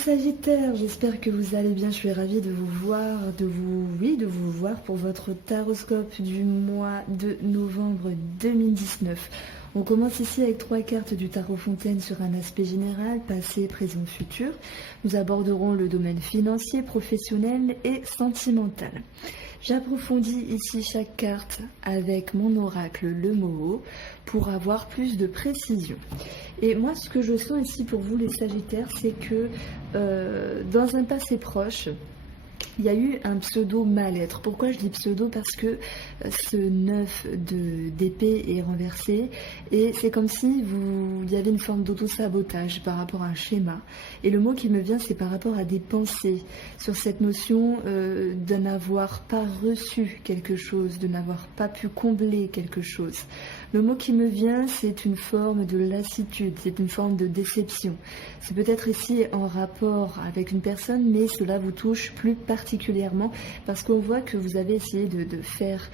Sagittaires, j'espère que vous allez bien. Je suis ravie de vous voir, de vous voir pour votre taroscope du mois de novembre 2019. On commence ici avec 3 cartes du tarot Fontaine sur un aspect général, passé, présent, futur. Nous aborderons le domaine financier, professionnel et sentimental. J'approfondis ici chaque carte avec mon oracle, le Moho, pour avoir plus de précision. Et moi, ce que je sens ici pour vous, les Sagittaires, c'est que dans un passé proche, il y a eu un pseudo mal-être. Pourquoi je dis pseudo? Parce que ce 9 d'épée est renversé et c'est comme si il y avait une forme d'auto-sabotage par rapport à un schéma. Et le mot qui me vient, c'est par rapport à des pensées sur cette notion de n'avoir pas reçu quelque chose, de n'avoir pas pu combler quelque chose. Le mot qui me vient, c'est une forme de lassitude, c'est une forme de déception. C'est peut-être ici en rapport avec une personne, mais cela vous touche plus particulièrement parce qu'on voit que vous avez essayé de faire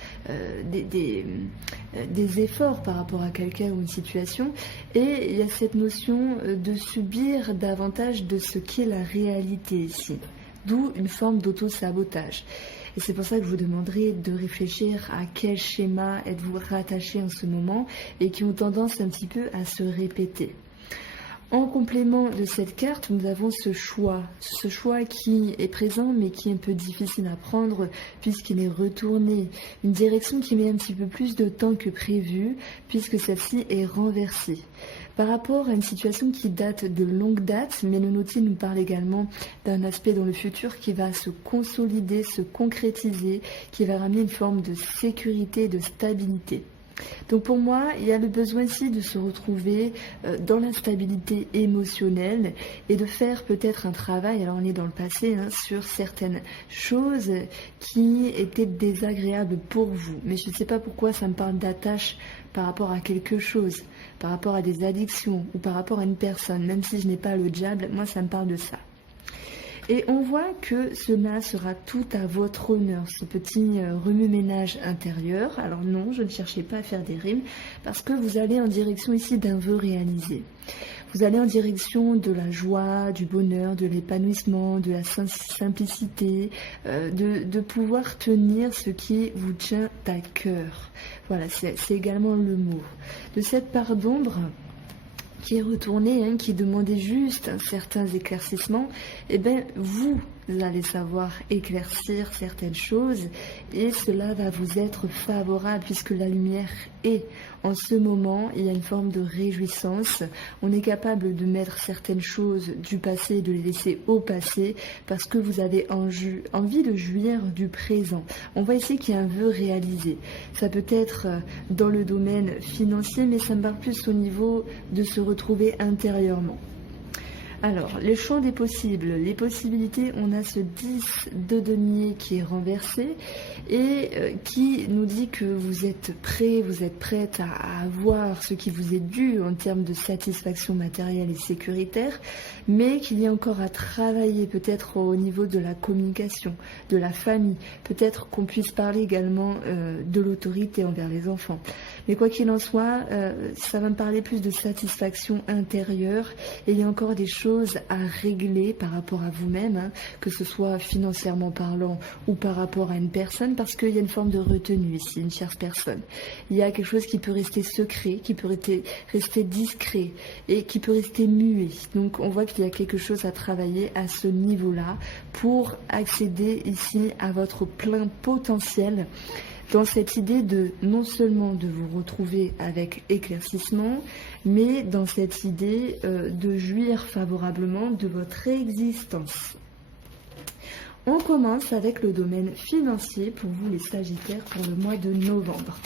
des efforts par rapport à quelqu'un ou une situation, et il y a cette notion de subir davantage de ce qu'est la réalité ici, d'où une forme d'auto-sabotage. Et c'est pour ça que je vous demanderai de réfléchir à quel schéma êtes-vous rattaché en ce moment et qui ont tendance un petit peu à se répéter. En complément de cette carte, nous avons ce choix qui est présent mais qui est un peu difficile à prendre puisqu'il est retourné. Une direction qui met un petit peu plus de temps que prévu puisque celle-ci est renversée. Par rapport à une situation qui date de longue date, mais le Nautil nous parle également d'un aspect dans le futur qui va se consolider, se concrétiser, qui va ramener une forme de sécurité, de stabilité. Donc pour moi, il y a le besoin ici de se retrouver dans la stabilité émotionnelle et de faire peut-être un travail, alors on est dans le passé, sur certaines choses qui étaient désagréables pour vous. Mais je ne sais pas pourquoi ça me parle d'attache par rapport à quelque chose, par rapport à des addictions ou par rapport à une personne. Même si je n'ai pas le diable, moi ça me parle de ça. Et on voit que cela sera tout à votre honneur, ce petit remue-ménage intérieur. Alors non, je ne cherchais pas à faire des rimes, parce que vous allez en direction ici d'un vœu réalisé. Vous allez en direction de la joie, du bonheur, de l'épanouissement, de la simplicité, de pouvoir tenir ce qui vous tient à cœur. Voilà, c'est également le mot. De cette part d'ombre qui est retourné, qui demandait juste certains éclaircissements, eh bien vous allez savoir éclaircir certaines choses et cela va vous être favorable puisque la lumière est. En ce moment, il y a une forme de réjouissance. On est capable de mettre certaines choses du passé, de les laisser au passé parce que vous avez envie de jouir du présent. On voit ici qu'il y a un vœu réalisé. Ça peut être dans le domaine financier, mais ça me parle plus au niveau de se retrouver intérieurement. Alors, les champs des possibles, les possibilités, on a ce 10 de denier qui est renversé et qui nous dit que vous êtes prêt, vous êtes prête à avoir ce qui vous est dû en termes de satisfaction matérielle et sécuritaire, mais qu'il y a encore à travailler peut-être au niveau de la communication, de la famille, peut-être qu'on puisse parler également de l'autorité envers les enfants. Mais quoi qu'il en soit, ça va me parler plus de satisfaction intérieure et il y a encore des choses à régler par rapport à vous-même, que ce soit financièrement parlant ou par rapport à une personne, parce qu'il y a une forme de retenue ici, une chère personne. Il y a quelque chose qui peut rester secret, qui peut rester discret et qui peut rester muet. Donc on voit qu'il y a quelque chose à travailler à ce niveau-là pour accéder ici à votre plein potentiel, dans cette idée de non seulement de vous retrouver avec éclaircissement, mais dans cette idée de jouir favorablement de votre existence. On commence avec le domaine financier pour vous les Sagittaires pour le mois de novembre.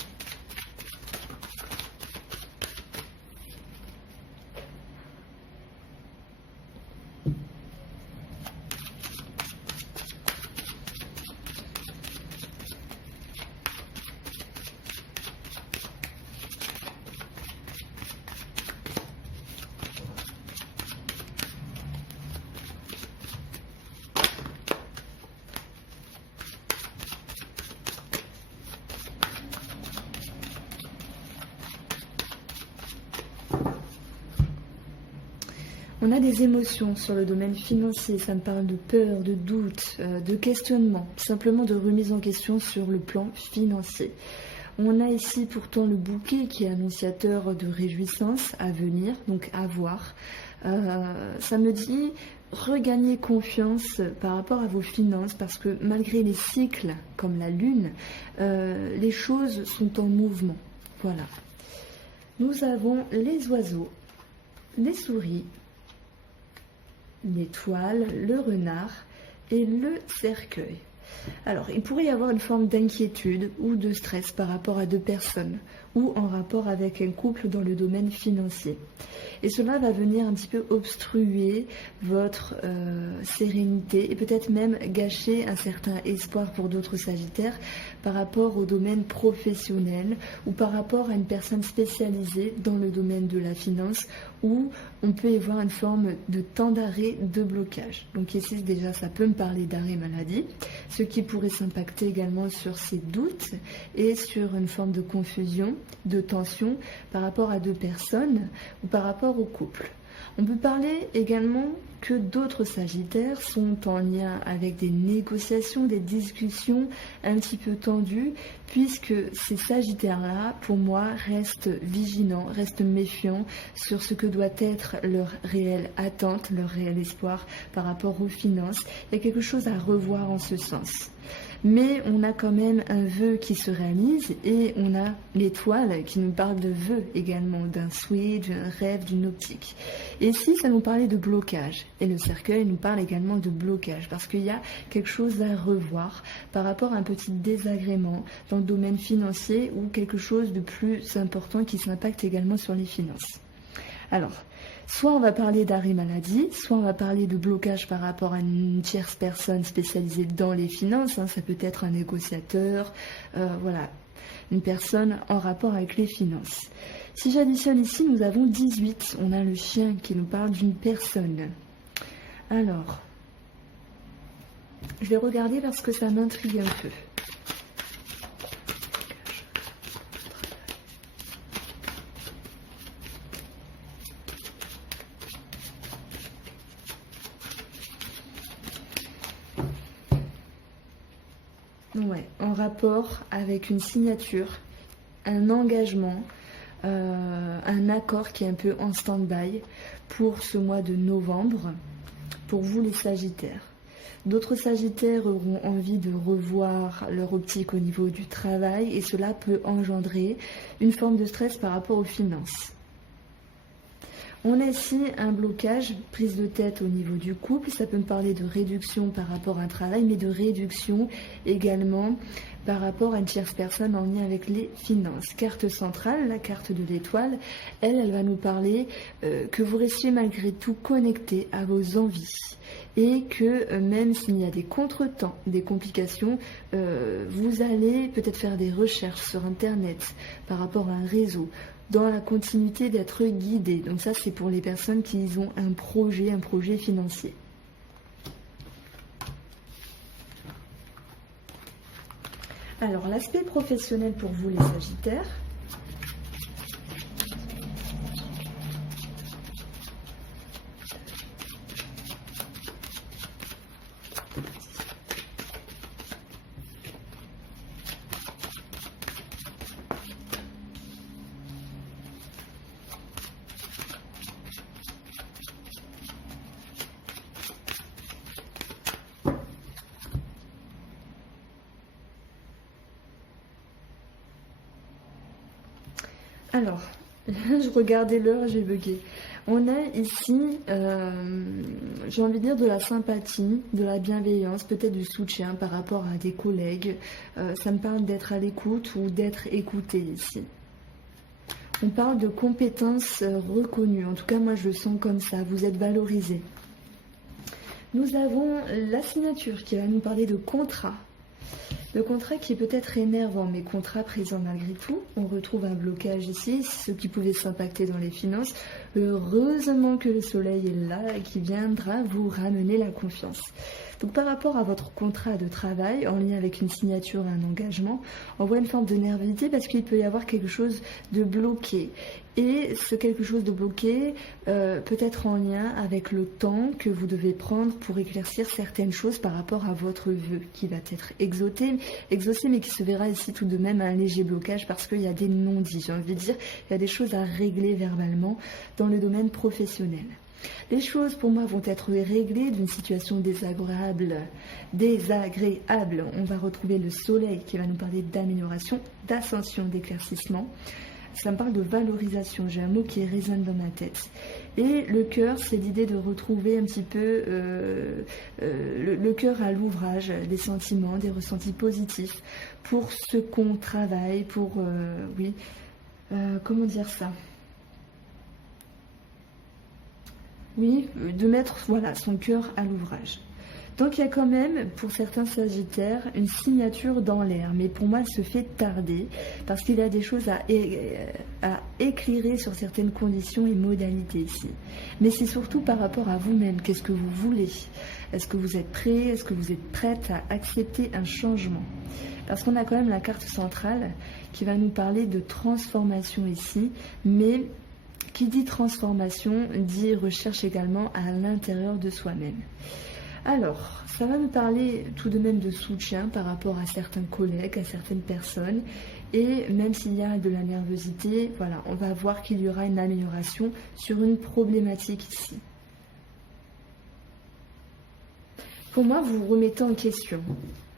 On a des émotions sur le domaine financier, ça me parle de peur, de doute, de questionnement, simplement de remise en question sur le plan financier. On a ici pourtant le bouquet qui est annonciateur de réjouissance à venir, donc à voir. Ça me dit regagner confiance par rapport à vos finances parce que malgré les cycles comme la lune, les choses sont en mouvement. Voilà. Nous avons les oiseaux, les souris, l'étoile, le renard et le cercueil. Alors, il pourrait y avoir une forme d'inquiétude ou de stress par rapport à deux personnes ou en rapport avec un couple dans le domaine financier. Et cela va venir un petit peu obstruer votre sérénité et peut-être même gâcher un certain espoir pour d'autres sagittaires par rapport au domaine professionnel ou par rapport à une personne spécialisée dans le domaine de la finance où on peut y voir une forme de temps d'arrêt, de blocage. Donc ici déjà ça peut me parler d'arrêt maladie, ce qui pourrait s'impacter également sur ces doutes et sur une forme de confusion, de tension par rapport à deux personnes ou par rapport au couple. On peut parler également que d'autres sagittaires sont en lien avec des négociations, des discussions un petit peu tendues, puisque ces sagittaires-là, pour moi, restent vigilants, restent méfiants sur ce que doit être leur réelle attente, leur réel espoir par rapport aux finances. Il y a quelque chose à revoir en ce sens. Mais on a quand même un vœu qui se réalise et on a l'étoile qui nous parle de vœux également, d'un souhait, d'un rêve, d'une optique. Et ici, ça nous parlait de blocage. Et le cercueil nous parle également de blocage parce qu'il y a quelque chose à revoir par rapport à un petit désagrément dans le domaine financier ou quelque chose de plus important qui s'impacte également sur les finances. Alors, soit on va parler d'arrêt maladie, soit on va parler de blocage par rapport à une tierce personne spécialisée dans les finances. Ça peut être un négociateur, voilà, une personne en rapport avec les finances. Si j'additionne ici, nous avons 18. On a le chien qui nous parle d'une personne. Alors, je vais regarder parce que ça m'intrigue un peu. Ouais, en rapport avec une signature, un engagement, un accord qui est un peu en stand-by pour ce mois de novembre, pour vous les Sagittaires. D'autres Sagittaires auront envie de revoir leur optique au niveau du travail et cela peut engendrer une forme de stress par rapport aux finances. On a ici un blocage, prise de tête au niveau du couple. Ça peut me parler de réduction par rapport à un travail, mais de réduction également par rapport à une tierce personne en lien avec les finances. Carte centrale, la carte de l'étoile, elle va nous parler que vous restiez malgré tout connecté à vos envies. Et que même s'il y a des contretemps, des complications, vous allez peut-être faire des recherches sur Internet par rapport à un réseau, dans la continuité d'être guidé. Donc ça, c'est pour les personnes qui ont un projet financier. Alors, l'aspect professionnel pour vous, les Sagittaires. Alors, je regardais l'heure, j'ai bugué. On a ici, j'ai envie de dire, de la sympathie, de la bienveillance, peut-être du soutien par rapport à des collègues. Ça me parle d'être à l'écoute ou d'être écouté ici. On parle de compétences reconnues. En tout cas, moi, je le sens comme ça. Vous êtes valorisé. Nous avons la signature qui va nous parler de contrat. Le contrat qui est peut-être énervant, mais contrat présent malgré tout. On retrouve un blocage ici, ce qui pouvait s'impacter dans les finances. Heureusement que le soleil est là et qui viendra vous ramener la confiance. Donc par rapport à votre contrat de travail, en lien avec une signature et un engagement, on voit une forme de nervosité parce qu'il peut y avoir quelque chose de bloqué. Et ce quelque chose de bloqué peut être en lien avec le temps que vous devez prendre pour éclaircir certaines choses par rapport à votre vœu, qui va être exaucé, mais qui se verra ici tout de même un léger blocage parce qu'il y a des non-dits. J'ai envie de dire, il y a des choses à régler verbalement dans le domaine professionnel. Les choses pour moi vont être réglées d'une situation désagréable. On va retrouver le soleil qui va nous parler d'amélioration, d'ascension, d'éclaircissement. Ça me parle de valorisation, j'ai un mot qui résonne dans ma tête. Et le cœur, c'est l'idée de retrouver un petit peu le cœur à l'ouvrage, des sentiments, des ressentis positifs pour ce qu'on travaille, pour, comment dire ça ? Oui, de mettre son cœur à l'ouvrage. Donc il y a quand même, pour certains sagittaires, une signature dans l'air. Mais pour moi, elle se fait tarder parce qu'il y a des choses à éclairer sur certaines conditions et modalités ici. Mais c'est surtout par rapport à vous-même. Qu'est-ce que vous voulez ? Est-ce que vous êtes prêt ? Est-ce que vous êtes prête à accepter un changement ? Parce qu'on a quand même la carte centrale qui va nous parler de transformation ici. Mais qui dit transformation dit recherche également à l'intérieur de soi-même. Alors, ça va me parler tout de même de soutien par rapport à certains collègues, à certaines personnes. Et même s'il y a de la nervosité, voilà, on va voir qu'il y aura une amélioration sur une problématique ici. Pour moi, vous vous remettez en question.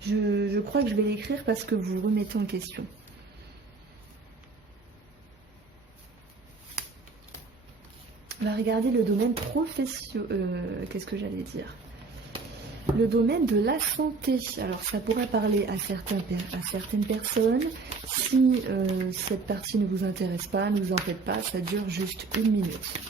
Je crois que je vais l'écrire parce que vous vous remettez en question. On va regarder le domaine professionnel. Qu'est-ce que j'allais dire ? Le domaine de la santé. Alors ça pourrait parler à certaines personnes. Si cette partie ne vous intéresse pas, ne vous en faites pas, ça dure juste 1 minute.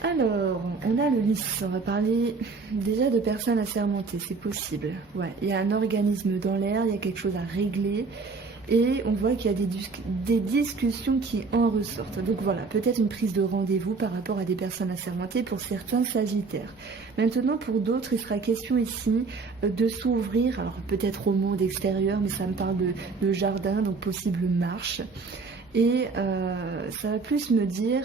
Alors, on a le lys, on va parler déjà de personnes assermentées, c'est possible. Ouais, il y a un organisme dans l'air, il y a quelque chose à régler et on voit qu'il y a des discussions qui en ressortent. Donc voilà, peut-être une prise de rendez-vous par rapport à des personnes assermentées pour certains sagittaires. Maintenant, pour d'autres, il sera question ici de s'ouvrir, alors peut-être au monde extérieur, mais ça me parle de jardin, donc possible marche. Et ça va plus me dire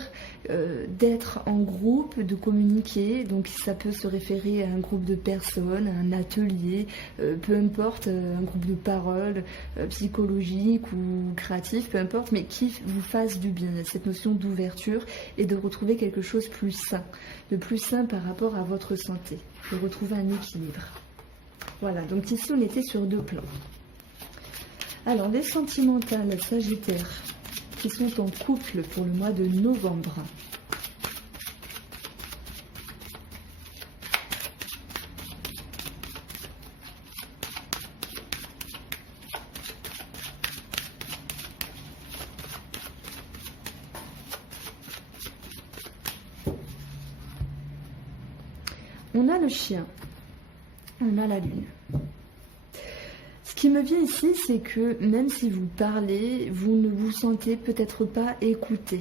d'être en groupe, de communiquer, donc ça peut se référer à un groupe de personnes, à un atelier, peu importe, un groupe de parole psychologique ou créatif, peu importe, mais qui vous fasse du bien. Il y a cette notion d'ouverture et de retrouver quelque chose de plus sain par rapport à votre santé, de retrouver un équilibre. Voilà, donc ici on était sur 2 plans. Alors, les sentimentales sagittaires qui sont en couple pour le mois de novembre. On a le chien, on a la lune. Ce qui me vient ici, c'est que même si vous parlez, vous ne vous sentez peut-être pas écouté.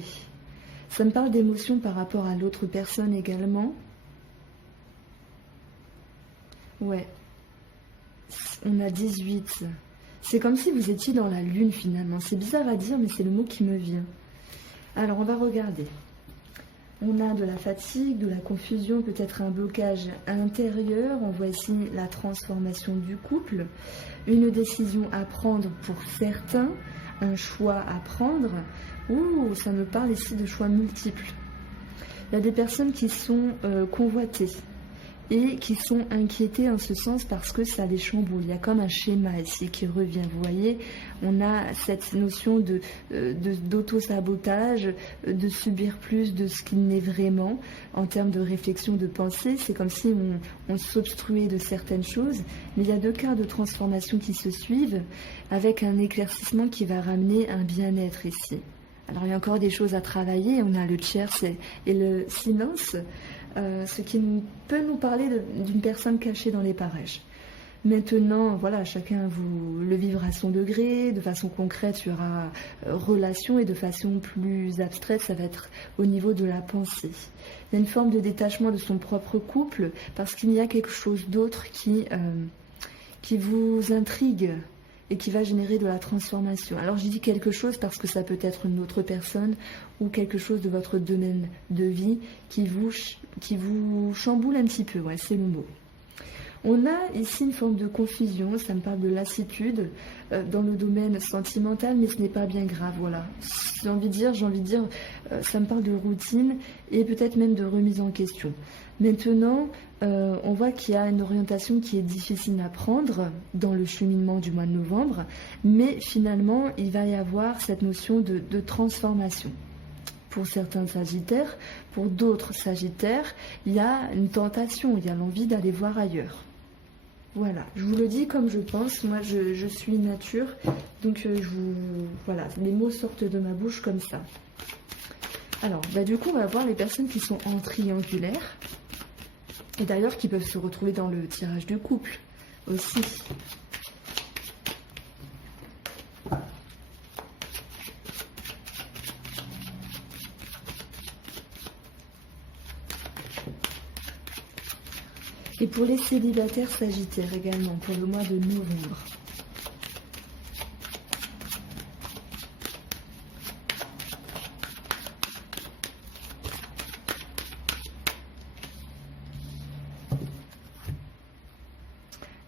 Ça me parle d'émotions par rapport à l'autre personne également. Ouais. On a 18. C'est comme si vous étiez dans la lune finalement. C'est bizarre à dire, mais c'est le mot qui me vient. Alors, on va regarder. On a de la fatigue, de la confusion, peut-être un blocage intérieur. On voit ici la transformation du couple. Une décision à prendre pour certains, un choix à prendre. Ouh, ça me parle ici de choix multiples. Il y a des personnes qui sont convoitées et qui sont inquiétées en ce sens parce que ça les chamboule. Il y a comme un schéma ici qui revient. Vous voyez, on a cette notion d'auto-sabotage, de subir plus de ce qu'il n'est vraiment en termes de réflexion, de pensée. C'est comme si on s'obstruait de certaines choses. Mais il y a 2 cas de transformation qui se suivent avec un éclaircissement qui va ramener un bien-être ici. Alors il y a encore des choses à travailler, on a le tierce et le silence, ce qui peut nous parler d'une personne cachée dans les parages. Maintenant, voilà, chacun vous le vivra à son degré, de façon concrète, il y aura relation, et de façon plus abstraite, ça va être au niveau de la pensée. Il y a une forme de détachement de son propre couple, parce qu'il y a quelque chose d'autre qui vous intrigue et qui va générer de la transformation. Alors je dis quelque chose parce que ça peut être une autre personne ou quelque chose de votre domaine de vie qui vous chamboule un petit peu, ouais, c'est le mot. On a ici une forme de confusion, ça me parle de lassitude dans le domaine sentimental, mais ce n'est pas bien grave, voilà. J'ai envie de dire, ça me parle de routine et peut-être même de remise en question. Maintenant, on voit qu'il y a une orientation qui est difficile à prendre dans le cheminement du mois de novembre, mais finalement, il va y avoir cette notion de transformation. Pour certains sagittaires, pour d'autres sagittaires, il y a une tentation, il y a l'envie d'aller voir ailleurs. Voilà, je vous le dis comme je pense, moi je suis nature, donc voilà, les mots sortent de ma bouche comme ça. Alors, du coup, on va voir les personnes qui sont en triangulaire, et d'ailleurs qui peuvent se retrouver dans le tirage du couple aussi. Et pour les célibataires sagittaires également, pour le mois de novembre.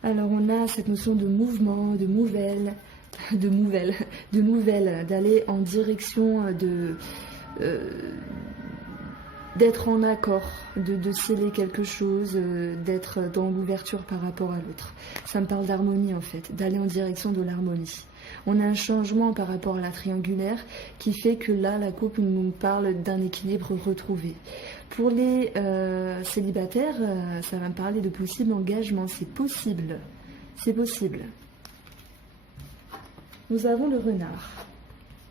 Alors on a cette notion de mouvement, de nouvelles, d'aller en direction d'être en accord, de sceller quelque chose, d'être dans l'ouverture par rapport à l'autre. Ça me parle d'harmonie en fait, d'aller en direction de l'harmonie. On a un changement par rapport à la triangulaire qui fait que là, la couple nous parle d'un équilibre retrouvé. Pour les célibataires, ça va me parler de possible engagement. C'est possible. C'est possible. Nous avons le renard.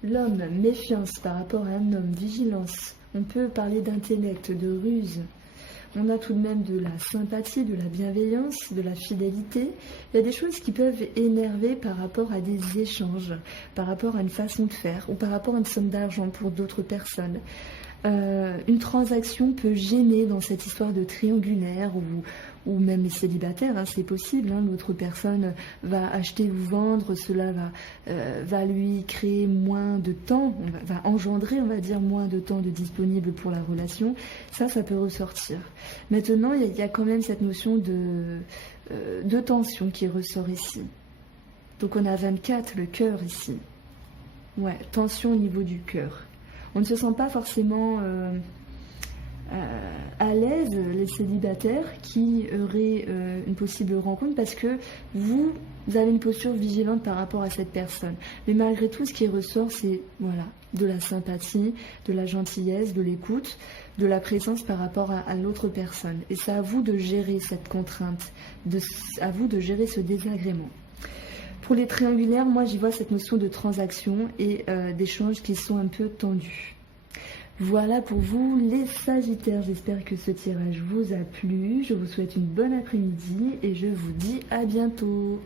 L'homme, méfiance par rapport à un homme, vigilance. On peut parler d'intellect, de ruse. On a tout de même de la sympathie, de la bienveillance, de la fidélité. Il y a des choses qui peuvent énerver par rapport à des échanges, par rapport à une façon de faire ou par rapport à une somme d'argent pour d'autres personnes. Une transaction peut gêner dans cette histoire de triangulaire ou même les célibataires, hein, c'est possible. Hein, l'autre personne va acheter ou vendre, cela va lui créer moins de temps, va engendrer, on va dire, moins de temps de disponible pour la relation. Ça peut ressortir. Maintenant, il y a quand même cette notion de tension qui ressort ici. Donc on a 24, le cœur ici. Ouais, tension au niveau du cœur. On ne se sent pas forcément à l'aise, les célibataires qui auraient une possible rencontre, parce que vous avez une posture vigilante par rapport à cette personne. Mais malgré tout, ce qui ressort, c'est voilà, de la sympathie, de la gentillesse, de l'écoute, de la présence par rapport à l'autre personne. Et c'est à vous de gérer cette contrainte, à vous de gérer ce désagrément. Pour les triangulaires, moi j'y vois cette notion de transaction et d'échanges qui sont un peu tendus. Voilà pour vous les Sagittaires, j'espère que ce tirage vous a plu. Je vous souhaite une bonne après-midi et je vous dis à bientôt.